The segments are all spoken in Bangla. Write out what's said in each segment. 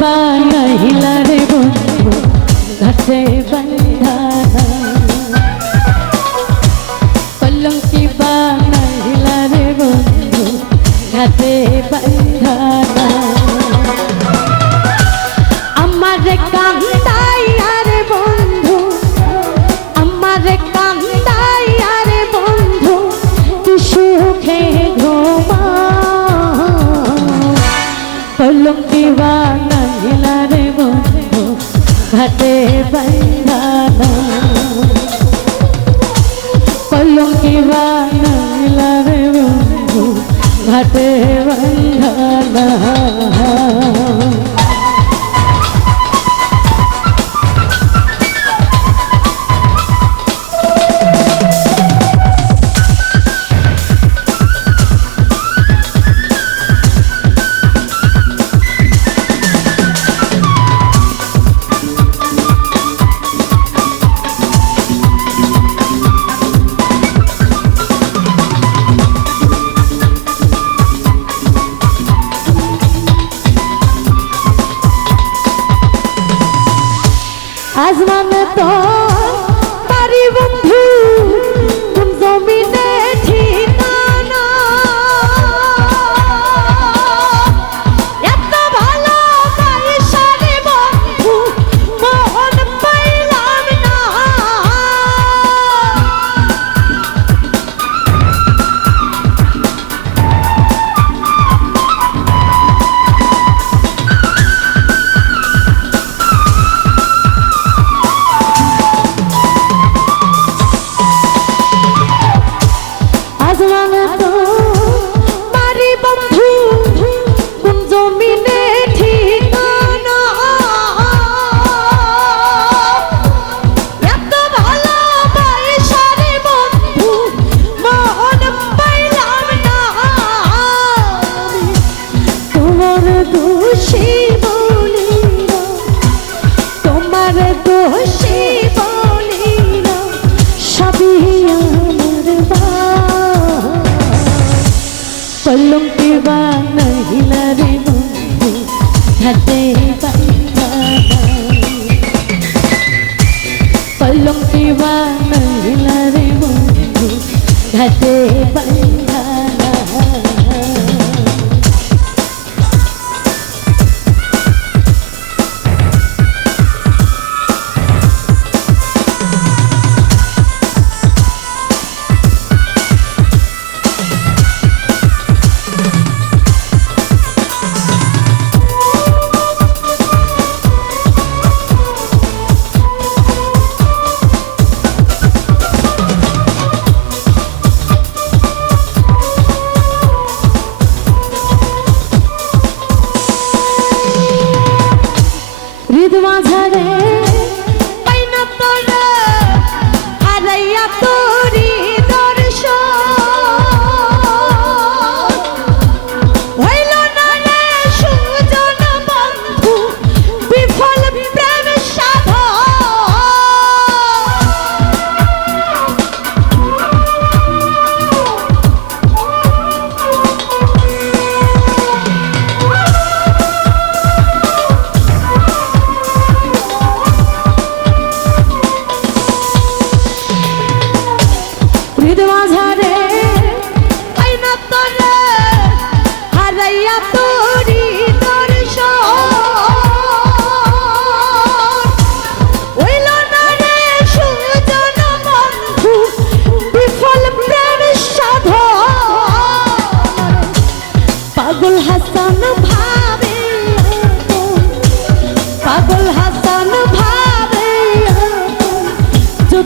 बनहिला रे बंधु घर से बंधा पलंग की बनहिला रे बंधु घर से बंधा কলঙ্কি বানাইলা রে বন্ধু ঘাটে বানাইলা Palong tiwa ng ilaribong Hati ba'y মাঝারে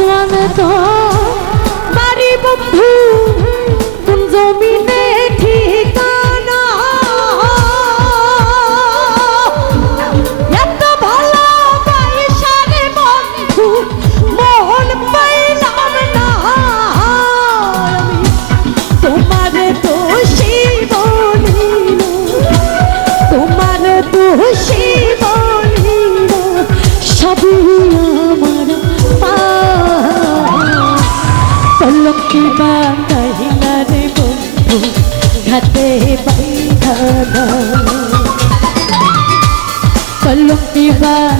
আসমানে তো never